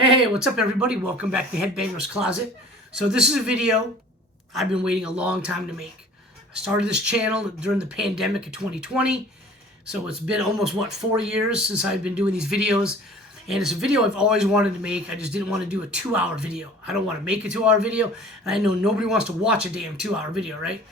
Hey, what's up everybody? Welcome back to Headbangers Closet. So this is a video I've been waiting a long time to make. I started this channel during the pandemic of 2020. So it's been almost, 4 years since I've been doing these videos. And it's a video I've always wanted to make. I just didn't want to do a 2-hour video. I don't want to make a 2-hour video. And I know nobody wants to watch a damn 2-hour video, right?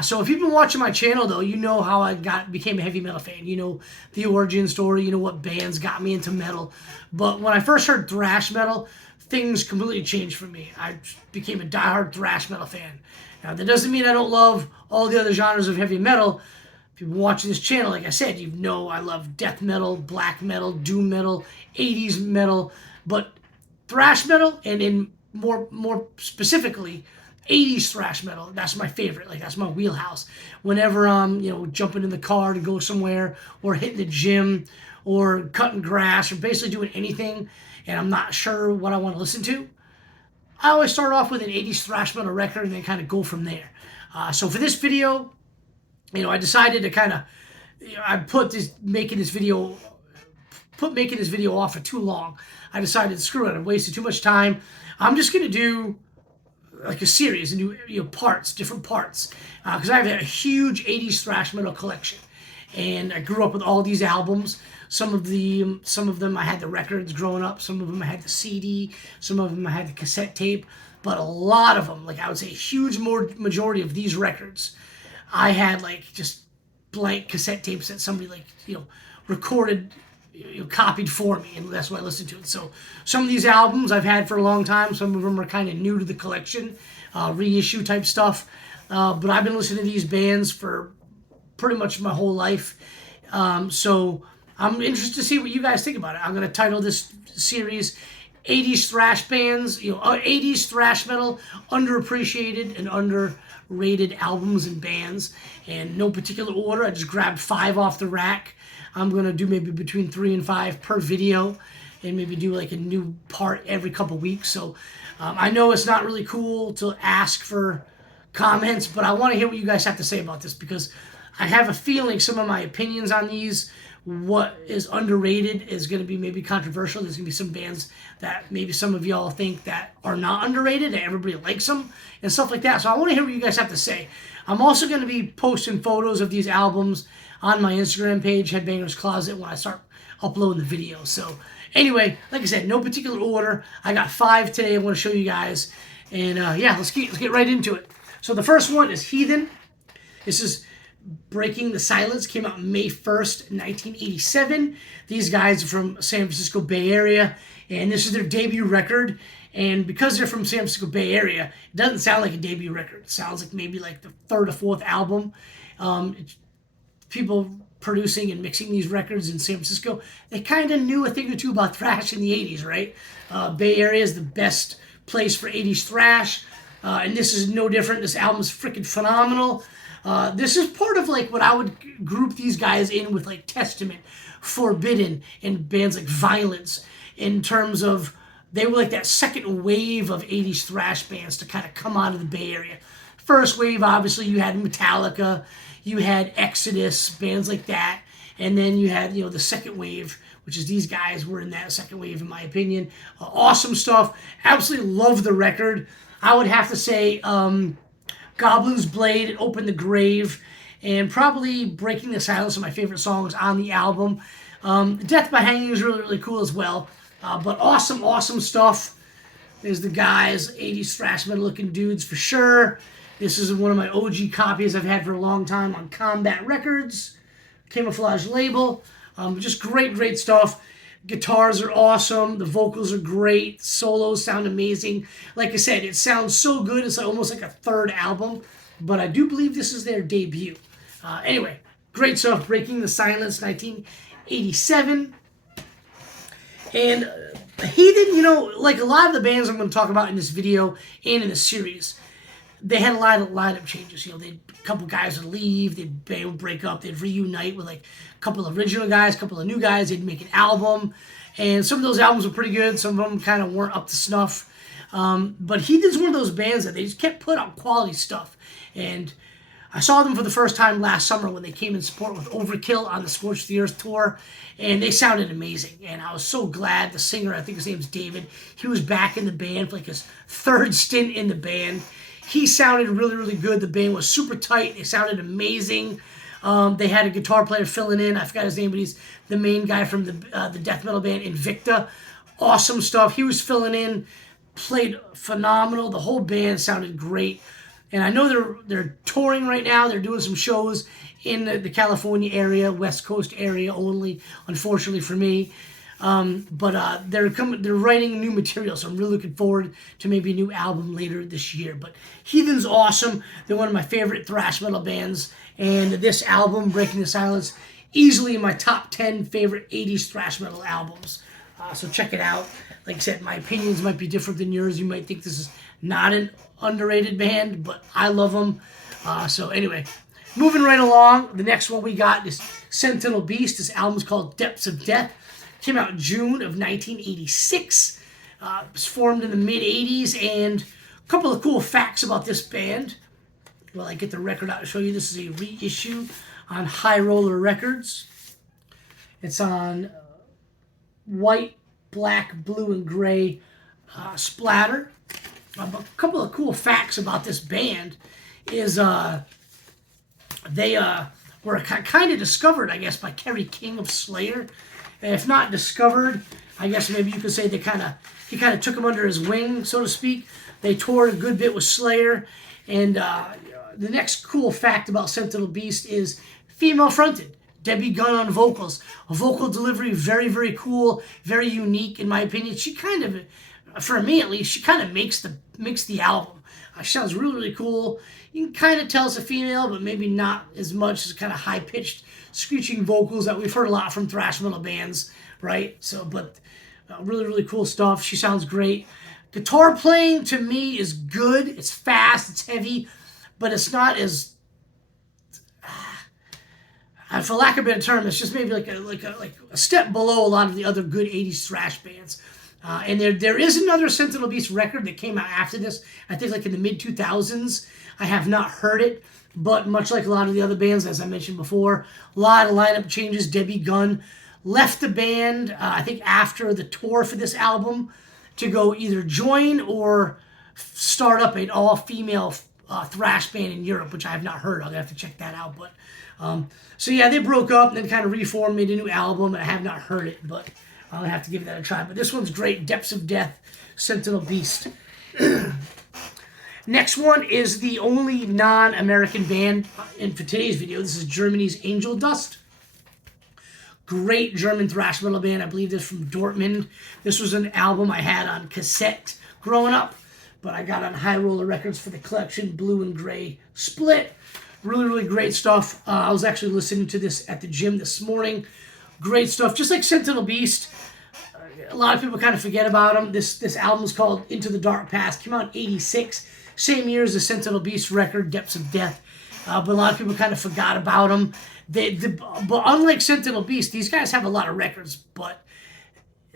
So if you've been watching my channel, though, you know how I became a heavy metal fan. You know the origin story. You know what bands got me into metal. But when I first heard thrash metal, things completely changed for me. I became a diehard thrash metal fan. Now, that doesn't mean I don't love all the other genres of heavy metal. If you've been watching this channel, like I said, you know I love death metal, black metal, doom metal, 80s metal, but thrash metal, and in more specifically, 80s thrash metal, that's my favorite. Like, that's my wheelhouse. Whenever I'm, jumping in the car to go somewhere, or hitting the gym, or cutting grass, or basically doing anything, and I'm not sure what I want to listen to, I always start off with an 80s thrash metal record and then kind of go from there. So for this video, I decided to kind of, I making this video off for too long. I decided, screw it, I've wasted too much time. I'm just gonna do like a series and do different parts, because I have a huge 80s thrash metal collection, and I grew up with all these albums. Some of them I had the records growing up. Some of them I had the CD. Some of them I had the cassette tape. But a lot of them, like I would say, a huge majority of these records, I had like just blank cassette tapes that somebody recorded, copied for me, and that's why I listened to it. So some of these albums I've had for a long time. Some of them are kind of new to the collection, reissue type stuff. But I've been listening to these bands for pretty much my whole life. So I'm interested to see what you guys think about it. I'm going to title this series 80s thrash bands, 80s thrash metal, underappreciated and underrated albums and bands. And no particular order. I just grabbed 5 off the rack. I'm going to do maybe between 3 and 5 per video, and maybe do like a new part every couple weeks. So I know it's not really cool to ask for comments, but I want to hear what you guys have to say about this, because I have a feeling some of my opinions on these, what is underrated, is going to be maybe controversial. There's going to be some bands that maybe some of y'all think that are not underrated, and everybody likes them, and stuff like that. So I want to hear what you guys have to say. I'm also going to be posting photos of these albums on my Instagram page, Headbangers Closet, when I start uploading the video. So anyway, like I said, no particular order. I got 5 today I want to show you guys. And yeah, let's get right into it. So the first one is Heathen. This is Breaking the Silence, came out May 1st, 1987. These guys are from San Francisco Bay Area, and this is their debut record. And because they're from San Francisco Bay Area, it doesn't sound like a debut record. It sounds like maybe like the 3rd or 4th album. People producing and mixing these records in San Francisco, they kind of knew a thing or two about thrash in the 80s, right? Bay Area is the best place for 80s thrash, and this is no different. This album's freaking phenomenal. This is part of like what I would group these guys in with, like Testament, Forbidden, and bands like Violence, in terms of they were like that second wave of 80s thrash bands to kind of come out of the Bay Area. First wave, obviously, you had Metallica, you had Exodus, bands like that, and then you had, the second wave, which is these guys were in that second wave, in my opinion. Awesome stuff. Absolutely love the record. I would have to say Goblin's Blade and Open the Grave, and probably Breaking the Silence are my favorite songs on the album. Death by Hanging is really, really cool as well. But awesome stuff. There's the guys, 80s thrash metal looking dudes for sure. This is one of my OG copies I've had for a long time on Combat Records, Camouflage label. Just great stuff. Guitars are awesome. The vocals are great. Solos sound amazing. Like I said, it sounds so good. It's almost like a 3rd album, but I do believe this is their debut. Anyway, great stuff. Breaking the Silence, 1987. And Heathen, like a lot of the bands I'm going to talk about in this video and in the series, they had a lot of lineup changes. A couple guys would leave, they would break up, they'd reunite with like a couple of original guys, a couple of new guys, they'd make an album. And some of those albums were pretty good, some of them kind of weren't up to snuff. But Heathen's one of those bands that they just kept putting out quality stuff. And I saw them for the first time last summer when they came in support with Overkill on the Scorch the Earth tour, and they sounded amazing. And I was so glad the singer, I think his name's David, he was back in the band for like his third stint in the band. He sounded really, really good. The band was super tight. They sounded amazing. They had a guitar player filling in. I forgot his name, but he's the main guy from the death metal band Invicta. Awesome stuff. He was filling in, played phenomenal. The whole band sounded great. And I know they're touring right now. They're doing some shows in the California area, West Coast area only, unfortunately for me. But they're writing new material, so I'm really looking forward to maybe a new album later this year. But Heathen's awesome. They're one of my favorite thrash metal bands, and this album, Breaking the Silence, easily in my top 10 favorite 80s thrash metal albums. So check it out. Like I said, my opinions might be different than yours. You might think this is not an underrated band, but I love them. So anyway, moving right along, the next one we got is Sentinel Beast. This album's called Depths of Death. Came out in June of 1986. It was formed in the mid-80s, and a couple of cool facts about this band. Well, I get the record out to show you. This is a reissue on High Roller Records. It's on white, black, blue, and gray splatter. A couple of cool facts about this band is they were kind of discovered, I guess, by Kerry King of Slayer. If not discovered, I guess maybe you could say he kind of took him under his wing, so to speak. They toured a good bit with Slayer, and the next cool fact about Sentinel Beast is female fronted. Debbie Gunn on vocals. A vocal delivery, very, very cool, very unique in my opinion. She kind of, for me at least, she kind of makes the album. She sounds really, really cool. You can kind of tell it's a female, but maybe not as much as kind of high-pitched, screeching vocals that we've heard a lot from thrash metal bands, right? So, but really, really cool stuff. She sounds great. Guitar playing, to me, is good. It's fast, it's heavy, but it's not as, for lack of a better term, it's just maybe like a step below a lot of the other good 80s thrash bands. And there is another Sentinel Beast record that came out after this, I think like in the mid-2000s. I have not heard it, but much like a lot of the other bands, as I mentioned before, a lot of lineup changes. Debbie Gunn left the band, I think after the tour for this album, to go either join or start up an all-female thrash band in Europe, which I have not heard. I'm going to have to check that out. But so yeah, they broke up and then kind of reformed, made a new album, and I have not heard it, but I'll have to give that a try. But this one's great. Depths of Death, Sentinel Beast. Next one is the only non-American band for today's video. This is Germany's Angel Dust. Great German thrash metal band. I believe this from Dortmund. This was an album I had on cassette growing up, but I got on High Roller Records for the collection Blue and Gray Split. Really, really great stuff. I was actually listening to this at the gym this morning. Great stuff. Just like Sentinel Beast, a lot of people kind of forget about them. This album is called Into the Dark Past. Came out in '86. Same year as the Sentinel Beast record, Depths of Death. But a lot of people kind of forgot about them. But unlike Sentinel Beast, these guys have a lot of records, but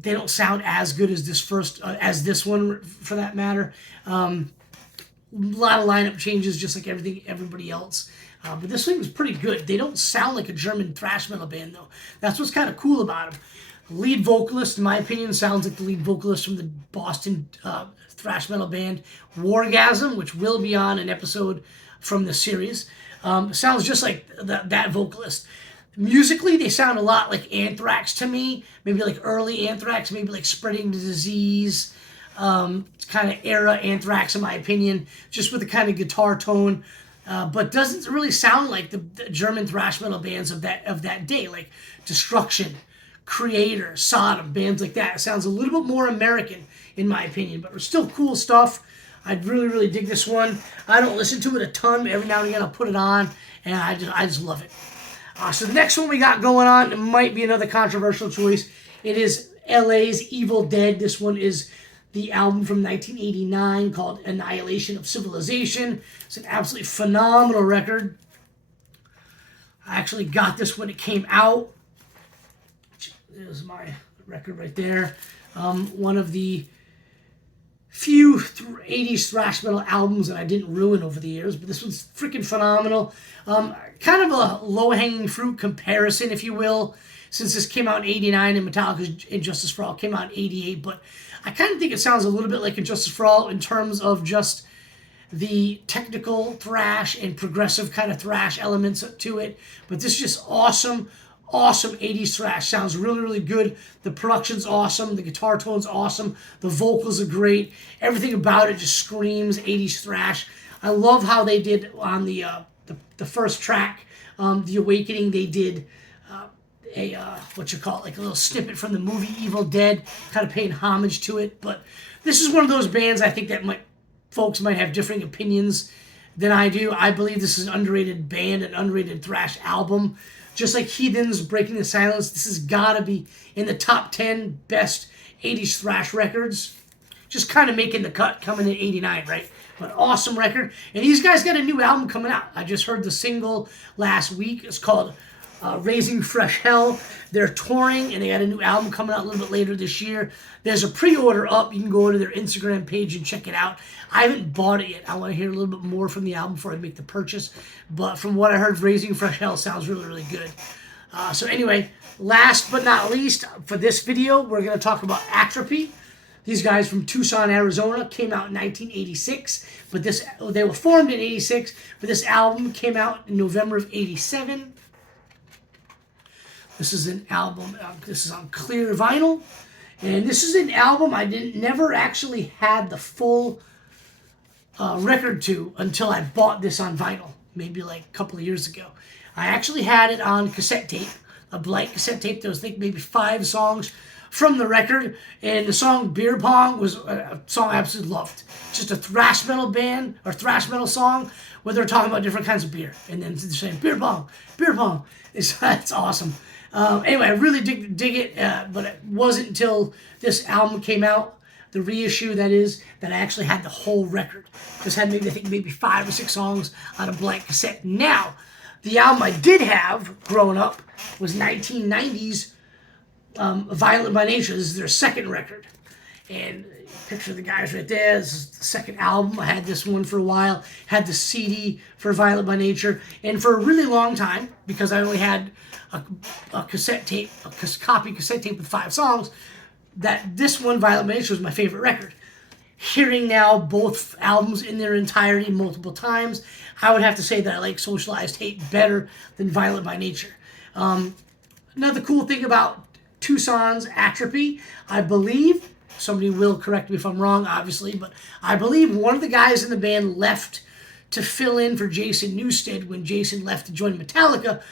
they don't sound as good as this one, for that matter. A lot of lineup changes, just like everybody else. But this thing was pretty good. They don't sound like a German thrash metal band, though. That's what's kind of cool about them. The lead vocalist, in my opinion, sounds like the lead vocalist from the Boston thrash metal band Wargasm, which will be on an episode from the series. Sounds just like that vocalist. Musically, they sound a lot like Anthrax to me. Maybe like early Anthrax, maybe like Spreading the Disease. Kind of era Anthrax, in my opinion, just with the kind of guitar tone. But doesn't really sound like the German thrash metal bands of that day, like Destruction, Creator, Sodom, bands like that. It sounds a little bit more American, in my opinion, but still cool stuff. I really, really dig this one. I don't listen to it a ton, but every now and again I'll put it on, and I just love it. So the next one we got going on, it might be another controversial choice. It is LA's Evil Dead. This one is the album from 1989 called Annihilation of Civilization. It's an absolutely phenomenal record. I actually got this when it came out. There's my record right there. One of the few 80s thrash metal albums that I didn't ruin over the years, but this one's freaking phenomenal. Kind of a low-hanging fruit comparison, if you will, since this came out in 89 and Metallica's Injustice for All came out in 88, but I kind of think it sounds a little bit like Injustice for All in terms of just the technical thrash and progressive kind of thrash elements to it, but this is just awesome 80s thrash. Sounds really, really good. The production's awesome. The guitar tone's awesome. The vocals are great. Everything about it just screams 80s thrash. I love how they did on the first track, The Awakening, they did like a little snippet from the movie Evil Dead, kind of paying homage to it. But this is one of those bands I think that folks might have differing opinions than I do. I believe this is an underrated band, an underrated thrash album. Just like Heathen's Breaking the Silence, this has got to be in the top 10 best 80s thrash records. Just kind of making the cut, coming in 89, right? But awesome record. And these guys got a new album coming out. I just heard the single last week. It's called Raising Fresh Hell. They're touring, and they got a new album coming out a little bit later this year. There's a pre-order up. You can go to their Instagram page and check it out. I haven't bought it yet. I want to hear a little bit more from the album before I make the purchase. But from what I heard, Raising Fresh Hell sounds really, really good. So anyway, last but not least, for this video, we're going to talk about Atropy. These guys from Tucson, Arizona, came out in 1986. But they were formed in 86, but this album came out in November of 87. This is an album, this is on clear vinyl. And this is an album I never actually had the full record to until I bought this on vinyl, maybe like a couple of years ago. I actually had it on cassette tape, a blank cassette tape. There was, I think, maybe 5 songs from the record. And the song Beer Pong was a song I absolutely loved. Just a thrash metal band, or thrash metal song, where they're talking about different kinds of beer. And then they're saying, beer pong, beer pong. It's awesome. Anyway, I really dig it, but it wasn't until this album came out, the reissue that is, that I actually had the whole record. Just had maybe 5 or 6 songs on a blank cassette. Now, the album I did have growing up was 1990's Violent by Nature. This is their second record. And picture the guys right there. This is the second album. I had this one for a while. Had the CD for Violent by Nature. And for a really long time, because I only had a cassette tape, copy cassette tape with 5 songs, that this one, Violent by Nature, was my favorite record. Hearing now both albums in their entirety multiple times, I would have to say that I like Socialized Hate better than Violent by Nature. Another cool thing about Tucson's Atropy, I believe, somebody will correct me if I'm wrong, obviously, but I believe one of the guys in the band left to fill in for Jason Newsted when Jason left to join Metallica.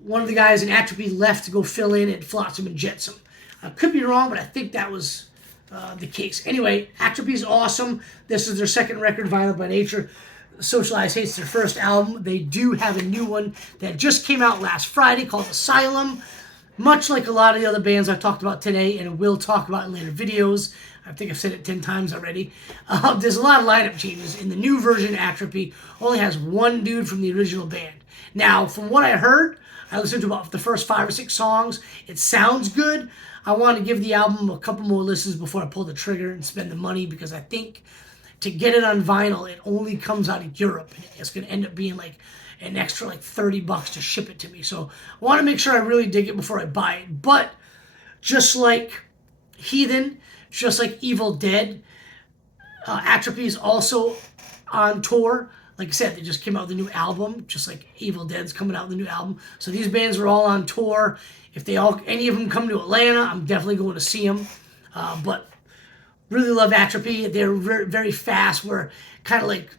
One of the guys in Atropy left to go fill in at Flotsam and Jetsam. I could be wrong, but I think that was the case. Anyway, Atropy is awesome. This is their second record, Violent by Nature. Socialized Hate's their first album. They do have a new one that just came out last Friday called Asylum. Much like a lot of the other bands I've talked about today and will talk about in later videos. I think I've said it 10 times already. There's a lot of lineup changes. In the new version, Atropy only has one dude from the original band. Now, from what I heard, I listened to about the first 5 or 6 songs. It sounds good. I want to give the album a couple more listens before I pull the trigger and spend the money, because I think to get it on vinyl, it only comes out of Europe. It's going to end up being like an extra like $30 to ship it to me. So I want to make sure I really dig it before I buy it. But just like Heathen, just like Evil Dead, Atropy is also on tour. Like I said, they just came out with a new album, just like Evil Dead's coming out with a new album. So these bands are all on tour. If any of them come to Atlanta, I'm definitely going to see them. But really love Atropy. They're very fast. Where kind of like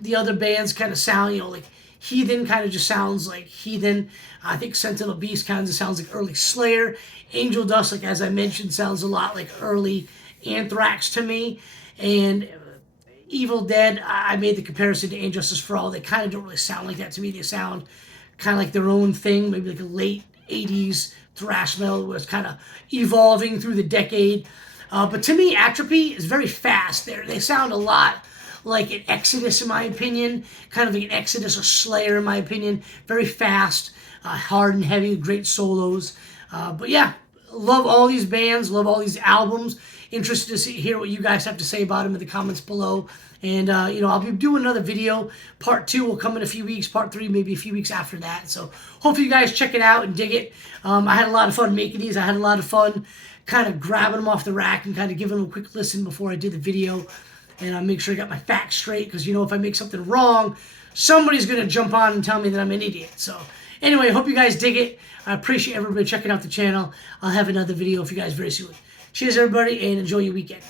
the other bands kind of sound, like Heathen kind of just sounds like Heathen. I think Sentinel Beast kind of sounds like early Slayer. Angel Dust, like as I mentioned, sounds a lot like early Anthrax to me. And Evil Dead, I made the comparison to Injustice for All. They kind of don't really sound like that to me. They sound kind of like their own thing, maybe like a late 80s thrash metal was kind of evolving through the decade. But to me, Atropy is very fast. They sound a lot like an Exodus, in my opinion. Kind of like an Exodus or Slayer, in my opinion. Very fast, hard and heavy, great solos. But yeah, love all these bands, love all these albums. interested to hear what you guys have to say about them in the comments below. And, you know, I'll be doing another video. Part 2 will come in a few weeks. Part 3 maybe a few weeks after that. So hopefully you guys check it out and dig it. I had a lot of fun making these. I had a lot of fun kind of grabbing them off the rack and kind of giving them a quick listen before I did the video. And I'll make sure I got my facts straight, because, you know, if I make something wrong, somebody's going to jump on and tell me that I'm an idiot. So anyway, hope you guys dig it. I appreciate everybody checking out the channel. I'll have another video for you guys very soon. Cheers, everybody, and enjoy your weekend.